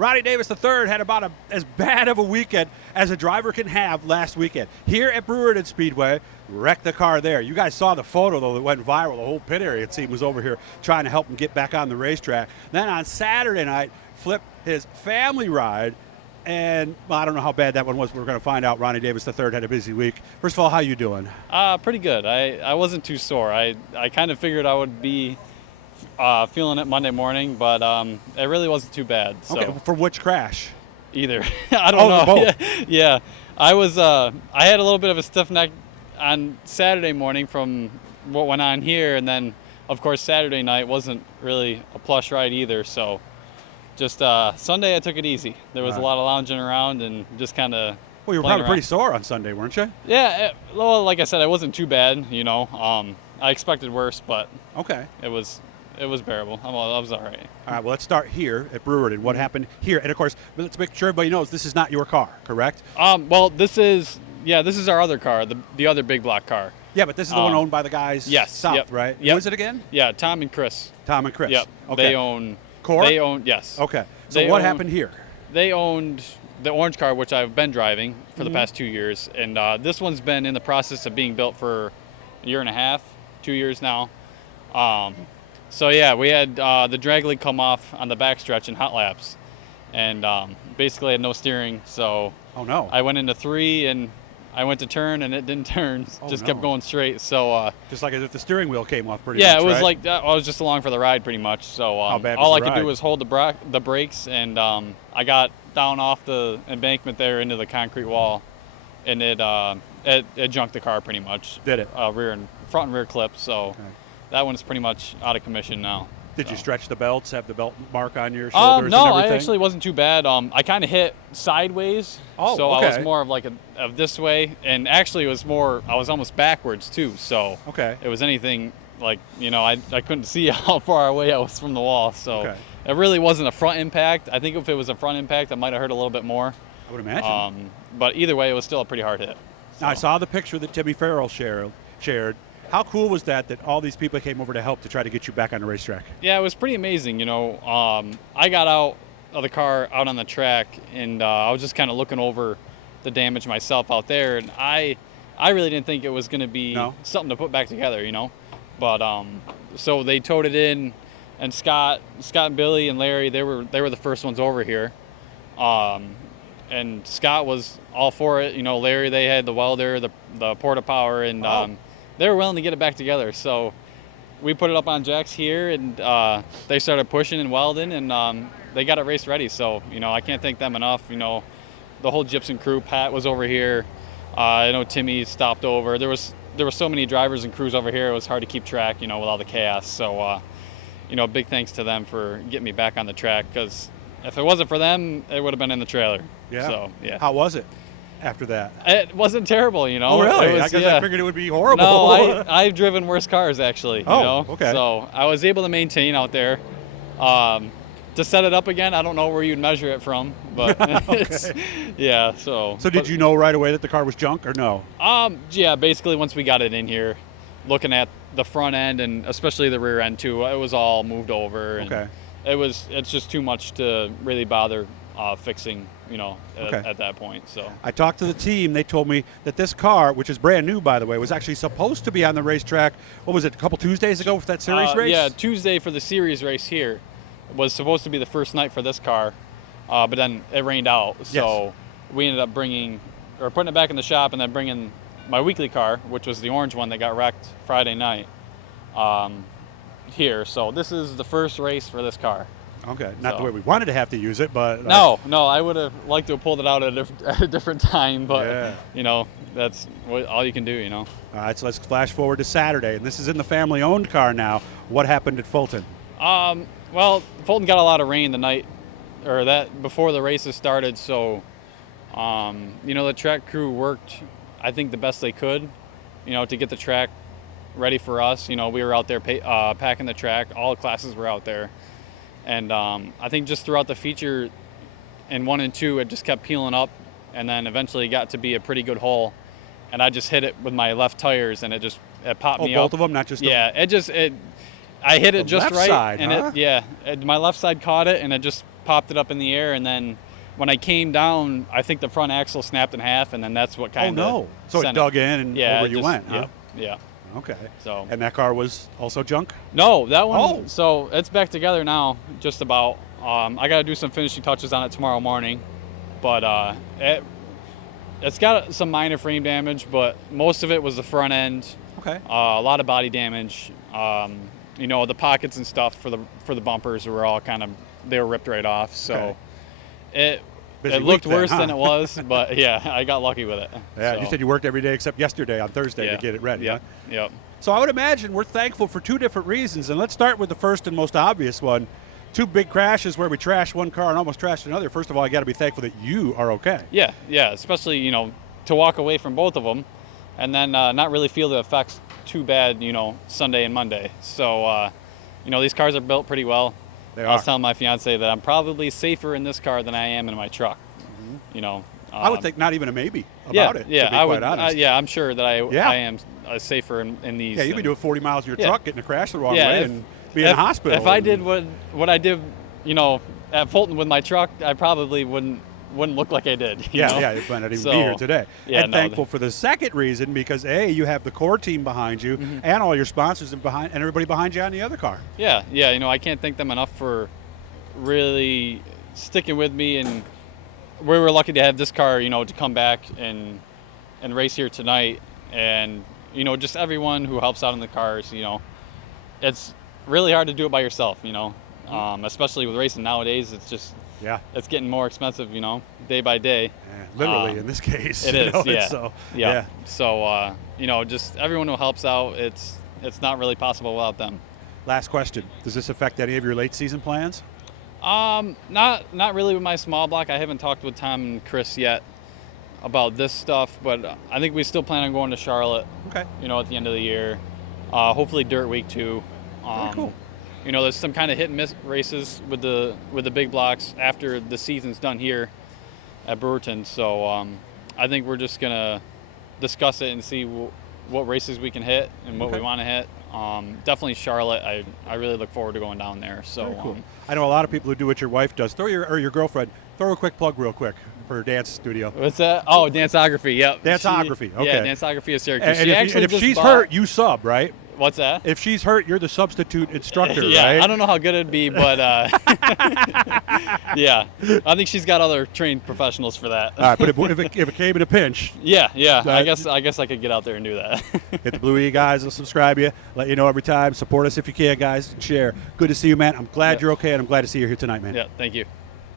Ronnie Davis III had about as bad of a weekend as a driver can have last weekend. Here at Brewerton Speedway, wrecked the car there. You guys saw the photo, though, that went viral. The whole pit area, it seemed, was over here trying to help him get back on the racetrack. Then on Saturday night, flipped his family ride. And well, I don't know how bad that one was. We're going to find out. Ronnie Davis III had a busy week. First of all, how you doing? Pretty good. I wasn't too sore. I kind of figured I would be feeling it Monday morning, but it really wasn't too bad. So. Okay, from which crash? Either. I don't know. Both. Yeah. I had a little bit of a stiff neck on Saturday morning from what went on here, and then, of course, Saturday night wasn't really a plush ride either, so just Sunday I took it easy. There was a lot of lounging around and just kind of Well, you were probably pretty sore on Sunday, weren't you? Yeah, well, like I said, it wasn't too bad, you know. I expected worse, but okay, it was bearable. I was all right. All right, well, let's start here at Brewerton. What happened here? And, of course, let's make sure everybody knows this is not your car, correct? Well, this is our other car, the other big block car. Yeah, but this is the one owned by the guys south, right? Yep. Who is it again? Yeah, Tom and Chris. Tom and Chris. Yep. Okay. They own Core? They own, yes. Okay. So what happened here? They owned the orange car, which I've been driving for the past 2 years. And this one's been in the process of being built for a year and a half, 2 years now. So, yeah, we had the drag leg come off on the backstretch in hot laps. And basically had no steering. So oh, no. I went into 3 and I went to turn and it didn't turn. Just kept going straight. So just like as if the steering wheel came off pretty much, yeah, it was right? like I was just along for the ride pretty much. So How bad was all the I could ride? do was hold the brakes, and I got down off the embankment there into the concrete wall, and it junked the car pretty much. Did it? Front and rear clip. So that one's pretty much out of commission now. Did you stretch the belts, have the belt mark on your shoulders no, and everything? I actually wasn't too bad. I kind of hit sideways, so I was more of like of this way, and actually it was more, I was almost backwards too, so it was anything like, you know, I couldn't see how far away I was from the wall, so it really wasn't a front impact. I think if it was a front impact, I might have hurt a little bit more. I would imagine. But either way, it was still a pretty hard hit. So. Now, I saw the picture that Timmy Farrell shared. How cool was that all these people came over to help to try to get you back on the racetrack? Yeah, it was pretty amazing. You know, I got out of the car out on the track, and I was just kind of looking over the damage myself out there, and I really didn't think it was going to be something to put back together, you know. But so they towed it in, and Scott and Billy and Larry, they were the first ones over here, and Scott was all for it. You know, Larry, they had the welder, the porta power, and they were willing to get it back together. So we put it up on jacks here, and they started pushing and welding, and they got it race ready. So, you know, I can't thank them enough. You know, the whole Gypsum crew, Pat was over here. I know Timmy stopped over. There were so many drivers and crews over here, it was hard to keep track, you know, with all the chaos. So, you know, big thanks to them for getting me back on the track, because if it wasn't for them, it would have been in the trailer. Yeah. So, yeah. How was it after that? It wasn't terrible, you know. Oh, really? It was, I guess I figured it would be horrible. No, I've driven worse cars, actually. You know? Okay. So I was able to maintain out there. To set it up again, I don't know where you'd measure it from, but yeah. So did you know right away that the car was junk, or no? Yeah, basically once we got it in here, looking at the front end and especially the rear end too, it was all moved over. And it's just too much to really bother fixing, you know, at that point. So I talked to the team. They told me that this car, which is brand new, by the way, was actually supposed to be on the racetrack. What was it, a couple Tuesdays ago for that series race? Yeah, Tuesday for the series race here was supposed to be the first night for this car, but then it rained out. So we ended up putting it back in the shop, and then bringing my weekly car, which was the orange one that got wrecked Friday night, here. So this is the first race for this car. Okay, not the way we wanted to have to use it, but... No, I would have liked to have pulled it out at a different time, but, you know, that's all you can do, you know. All right, so let's flash forward to Saturday, and this is in the family-owned car now. What happened at Fulton? Well, Fulton got a lot of rain the night, or that before the races started, so, you know, the track crew worked, I think, the best they could, you know, to get the track ready for us. You know, we were out there packing the track. All classes were out there. And I think just throughout the feature in 1 and 2, it just kept peeling up, and then eventually got to be a pretty good hole. And I just hit it with my left tires, and it popped me up. Both of them, not just I hit it just right, side, and my left side caught it, and it just popped it up in the air, and then when I came down, I think the front axle snapped in half, and then that's what kind of. Oh no! So it dug in and over you went. Huh? Yeah. Okay. So. And that car was also junk? No, that one. Oh. So it's back together now, just about. I got to do some finishing touches on it tomorrow morning, but it's got some minor frame damage, but most of it was the front end. Okay. A lot of body damage. The pockets and stuff for the bumpers were all they were ripped right off. So it looked worse than it was, but yeah, I got lucky with it. Yeah, so. You said you worked every day except yesterday on Thursday to get it ready. Yep. Huh? Yep. So I would imagine we're thankful for two different reasons, and let's start with the first and most obvious one. Two big crashes where we trashed one car and almost trashed another. First of all, I got to be thankful that you are okay. Yeah, especially to walk away from both of them, and then not really feel the effects too bad, Sunday and Monday. So, these cars are built pretty well. They I was telling my fiance that I'm probably safer in this car than I am in my truck. Mm-hmm. I would think not even a maybe about it. Yeah, to be I quite would. honest. I'm sure that I am safer in these. Yeah, you'd be doing 40 miles in your truck, getting a crash the wrong way, and be in the hospital. If I did what I did, at Fulton with my truck, I probably wouldn't look like I did. You know? You might not even be here today. Yeah, and thankful for the second reason, because you have the core team behind you, and all your sponsors and everybody behind you on the other car. Yeah. I can't thank them enough for really sticking with me, and we were lucky to have this car, to come back and race here tonight, and just everyone who helps out in the cars. It's really hard to do it by yourself. Especially with racing nowadays, it's just. Yeah, it's getting more expensive, day by day. Literally, in this case. It is, yeah. So, just everyone who helps out, it's not really possible without them. Last question: does this affect any of your late season plans? Not really with my small block. I haven't talked with Tom and Chris yet about this stuff, but I think we still plan on going to Charlotte. Okay. At the end of the year, hopefully Dirt Week too. Very cool. There's some kind of hit and miss races with the big blocks after the season's done here at Brewerton. So I think we're just gonna discuss it and see what races we can hit and what we want to hit. Definitely Charlotte. I really look forward to going down there. So very cool. I know a lot of people who do what your wife does. Your girlfriend. Throw a quick plug real quick for her dance studio. What's that? Oh, Danceography. Yep. Danceography. Okay. Yeah, Danceography is Syracuse. And if she's hurt, you sub, right? What's that? If she's hurt, you're the substitute instructor, yeah, right? I don't know how good it'd be, but yeah, I think she's got other trained professionals for that. All right, but if it came in a pinch, yeah, I guess I could get out there and do that. Hit the Blue E guys, will subscribe you, let you know every time. Support us if you can, guys. Share. Good to see you, man. I'm glad you're okay, and I'm glad to see you here tonight, man. Yeah, thank you.